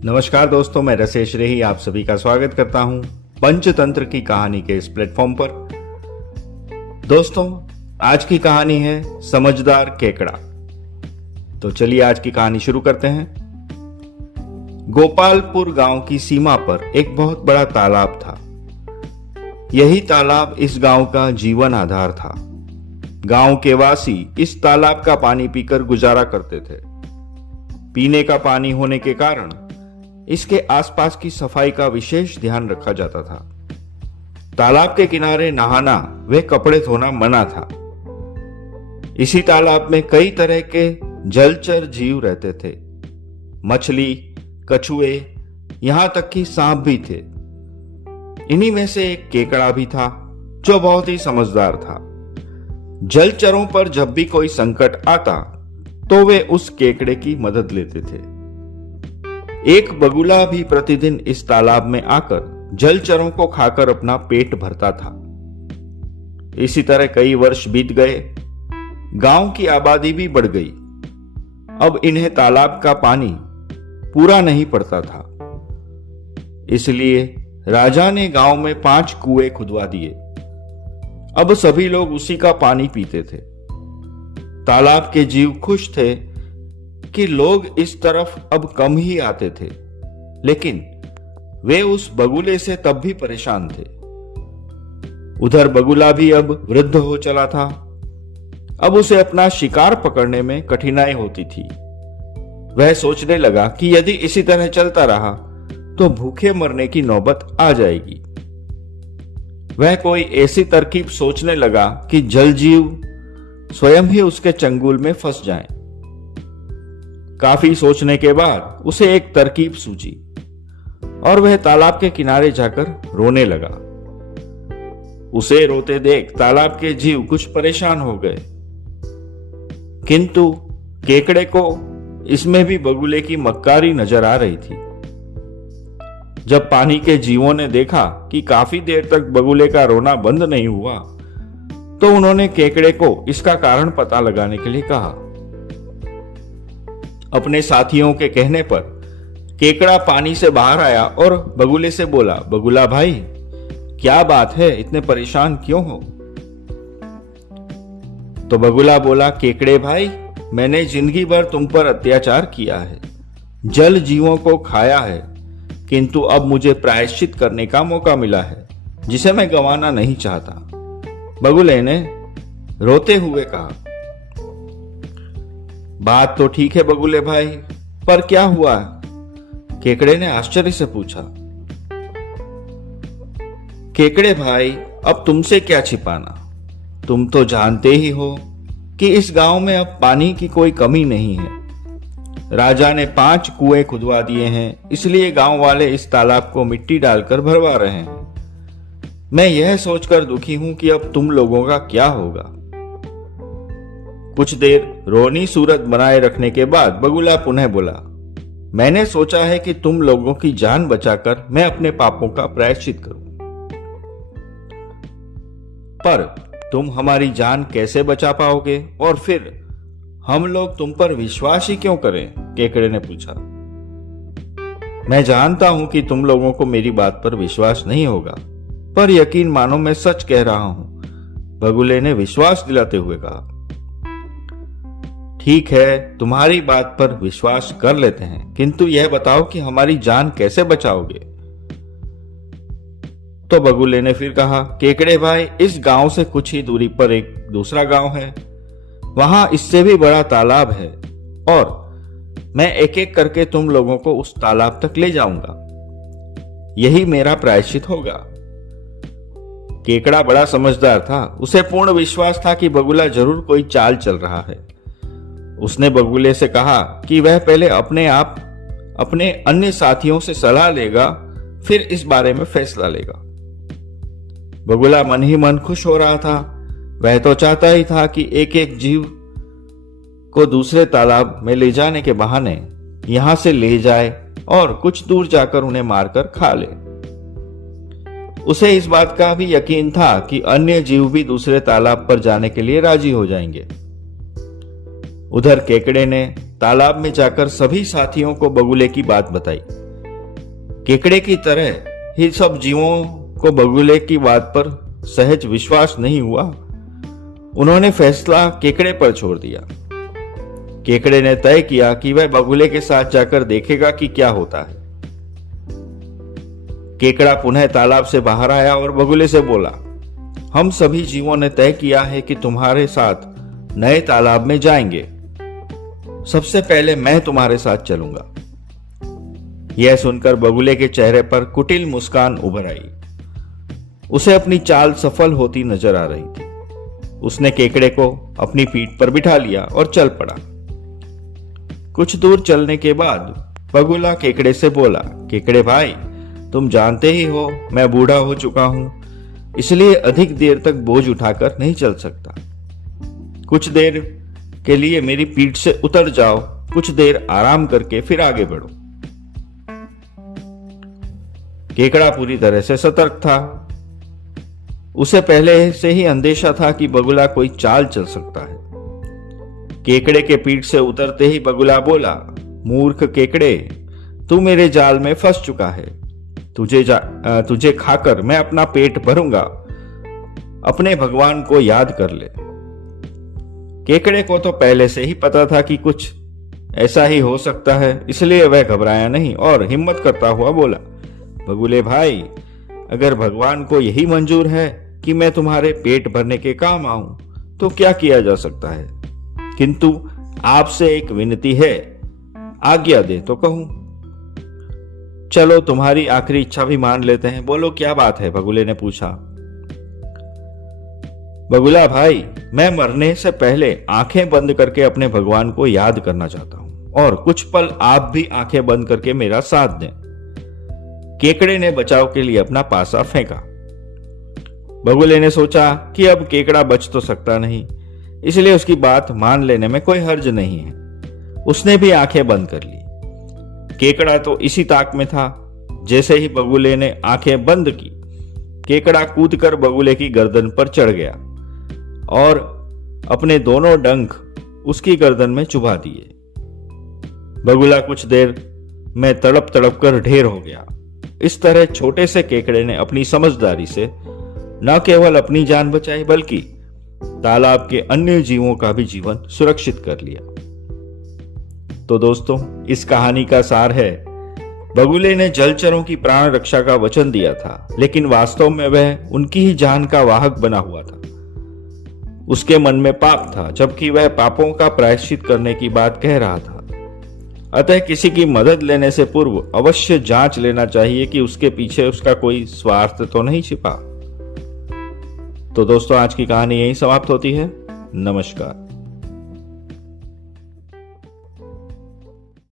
नमस्कार दोस्तों, मैं रसेश रेही आप सभी का स्वागत करता हूं पंचतंत्र की कहानी के इस प्लेटफॉर्म पर। दोस्तों, आज की कहानी है समझदार केकड़ा। तो चलिए आज की कहानी शुरू करते हैं। गोपालपुर गांव की सीमा पर एक बहुत बड़ा तालाब था। यही तालाब इस गांव का जीवन आधार था। गांव के वासी इस तालाब का पानी पीकर गुजारा करते थे। पीने का पानी होने के कारण इसके आसपास की सफाई का विशेष ध्यान रखा जाता था। तालाब के किनारे नहाना व कपड़े धोना मना था। इसी तालाब में कई तरह के जलचर जीव रहते थे। मछली, कछुए, यहां तक कि सांप भी थे। इन्हीं में से एक केकड़ा भी था जो बहुत ही समझदार था। जलचरों पर जब भी कोई संकट आता तो वे उस केकड़े की मदद लेते थे। एक बगुला भी प्रतिदिन इस तालाब में आकर जलचरों को खाकर अपना पेट भरता था। इसी तरह कई वर्ष बीत गए। गांव की आबादी भी बढ़ गई। अब इन्हें तालाब का पानी पूरा नहीं पड़ता था। इसलिए राजा ने गांव में 5 कुएं खुदवा दिए। अब सभी लोग उसी का पानी पीते थे। तालाब के जीव खुश थे कि लोग इस तरफ अब कम ही आते थे, लेकिन वे उस बगुले से तब भी परेशान थे। उधर बगुला भी अब वृद्ध हो चला था। अब उसे अपना शिकार पकड़ने में कठिनाई होती थी। वह सोचने लगा कि यदि इसी तरह चलता रहा तो भूखे मरने की नौबत आ जाएगी। वह कोई ऐसी तरकीब सोचने लगा कि जलजीव स्वयं ही उसके चंगुल में फंस जाएं। काफी सोचने के बाद उसे एक तरकीब सूझी और वह तालाब के किनारे जाकर रोने लगा। उसे रोते देख तालाब के जीव कुछ परेशान हो गए, किंतु केकड़े को इसमें भी बगुले की मक्कारी नजर आ रही थी। जब पानी के जीवों ने देखा कि काफी देर तक बगुले का रोना बंद नहीं हुआ, तो उन्होंने केकड़े को इसका कारण पता लगाने के लिए कहा। अपने साथियों के कहने पर केकड़ा पानी से बाहर आया और बगुले से बोला, बगुला भाई, क्या बात है, इतने परेशान क्यों हो? तो बगुला बोला, केकड़े भाई, मैंने जिंदगी भर तुम पर अत्याचार किया है, जल जीवों को खाया है, किंतु अब मुझे प्रायश्चित करने का मौका मिला है जिसे मैं गंवाना नहीं चाहता। बगुले ने रोते हुए कहा। बात तो ठीक है बगुले भाई, पर क्या हुआ? केकड़े ने आश्चर्य से पूछा। केकड़े भाई, अब तुमसे क्या छिपाना, तुम तो जानते ही हो कि इस गांव में अब पानी की कोई कमी नहीं है। राजा ने 5 कुएं खुदवा दिए हैं, इसलिए गांव वाले इस तालाब को मिट्टी डालकर भरवा रहे हैं। मैं यह सोचकर दुखी हूं कि अब तुम लोगों का क्या होगा। कुछ देर रोनी सूरत बनाए रखने के बाद बगुला पुनः बोला, मैंने सोचा है कि तुम लोगों की जान बचाकर मैं अपने पापों का प्रायश्चित करूं। पर तुम हमारी जान कैसे बचा पाओगे और फिर हम लोग तुम पर विश्वास ही क्यों करें? केकड़े ने पूछा। मैं जानता हूं कि तुम लोगों को मेरी बात पर विश्वास नहीं होगा, पर यकीन मानो मैं सच कह रहा हूं, बगुले ने विश्वास दिलाते हुए कहा। ठीक है, तुम्हारी बात पर विश्वास कर लेते हैं, किंतु यह बताओ कि हमारी जान कैसे बचाओगे? तो बगुले ने फिर कहा, केकड़े भाई, इस गांव से कुछ ही दूरी पर एक दूसरा गांव है। वहां इससे भी बड़ा तालाब है और मैं एक एक करके तुम लोगों को उस तालाब तक ले जाऊंगा। यही मेरा प्रायश्चित होगा। केकड़ा बड़ा समझदार था। उसे पूर्ण विश्वास था कि बगुला जरूर कोई चाल चल रहा है। उसने बगुले से कहा कि वह पहले अपने अन्य साथियों से सलाह लेगा, फिर इस बारे में फैसला लेगा। बगुला मन ही मन खुश हो रहा था। वह तो चाहता ही था कि एक एक जीव को दूसरे तालाब में ले जाने के बहाने यहां से ले जाए और कुछ दूर जाकर उन्हें मारकर खा ले। उसे इस बात का भी यकीन था कि अन्य जीव भी दूसरे तालाब पर जाने के लिए राजी हो जाएंगे। उधर केकड़े ने तालाब में जाकर सभी साथियों को बगुले की बात बताई। केकड़े की तरह ही सब जीवों को बगुले की बात पर सहज विश्वास नहीं हुआ। उन्होंने फैसला केकड़े पर छोड़ दिया। केकड़े ने तय किया कि वह बगुले के साथ जाकर देखेगा कि क्या होता है। केकड़ा पुनः तालाब से बाहर आया और बगुले से बोला, हम सभी जीवों ने तय किया है कि तुम्हारे साथ नए तालाब में जाएंगे। सबसे पहले मैं तुम्हारे साथ चलूंगा। यह सुनकर बगुले के चेहरे पर कुटिल मुस्कान उभर आई। उसे अपनी चाल सफल होती नजर आ रही थी। उसने केकड़े को अपनी पीठ पर बिठा लिया और चल पड़ा। कुछ दूर चलने के बाद बगुला केकड़े से बोला, केकड़े भाई, तुम जानते ही हो मैं बूढ़ा हो चुका हूं, इसलिए अधिक देर तक बोझ उठाकर नहीं चल सकता। कुछ देर के लिए मेरी पीठ से उतर जाओ, कुछ देर आराम करके फिर आगे बढ़ो। केकड़ा पूरी तरह से सतर्क था। उसे पहले से ही अंदेशा था कि बगुला कोई चाल चल सकता है। केकड़े के पीठ से उतरते ही बगुला बोला, मूर्ख केकड़े, तू मेरे जाल में फंस चुका है। तुझे खाकर मैं अपना पेट भरूंगा। अपने भगवान को याद कर ले। केकड़े को तो पहले से ही पता था कि कुछ ऐसा ही हो सकता है, इसलिए वह घबराया नहीं और हिम्मत करता हुआ बोला, बगुले भाई, अगर भगवान को यही मंजूर है कि मैं तुम्हारे पेट भरने के काम आऊं, तो क्या किया जा सकता है। किंतु आपसे एक विनती है, आज्ञा दे तो कहूं। चलो तुम्हारी आखिरी इच्छा भी मान लेते हैं। बोलो क्या बात है, बगुले ने पूछा। बगुला भाई, मैं मरने से पहले आंखें बंद करके अपने भगवान को याद करना चाहता हूं और कुछ पल आप भी आंखें बंद करके मेरा साथ दें। केकड़े ने बचाव के लिए अपना पासा फेंका। बगुले ने सोचा कि अब केकड़ा बच तो सकता नहीं, इसलिए उसकी बात मान लेने में कोई हर्ज नहीं है। उसने भी आंखें बंद कर ली। केकड़ा तो इसी ताक में था। जैसे ही बगुले ने आंखें बंद की, केकड़ा कूदकर बगुले की गर्दन पर चढ़ गया और अपने दोनों डंक उसकी गर्दन में चुभा दिए। बगुला कुछ देर में तड़प तड़प कर ढेर हो गया। इस तरह छोटे से केकड़े ने अपनी समझदारी से न केवल अपनी जान बचाई, बल्कि तालाब के अन्य जीवों का भी जीवन सुरक्षित कर लिया। तो दोस्तों, इस कहानी का सार है, बगुले ने जलचरों की प्राण रक्षा का वचन दिया था, लेकिन वास्तव में वह उनकी ही जान का वाहक बना हुआ था। उसके मन में पाप था, जबकि वह पापों का प्रायश्चित करने की बात कह रहा था। अतः किसी की मदद लेने से पूर्व अवश्य जांच लेना चाहिए कि उसके पीछे उसका कोई स्वार्थ तो नहीं छिपा। तो दोस्तों, आज की कहानी यहीं समाप्त होती है। नमस्कार।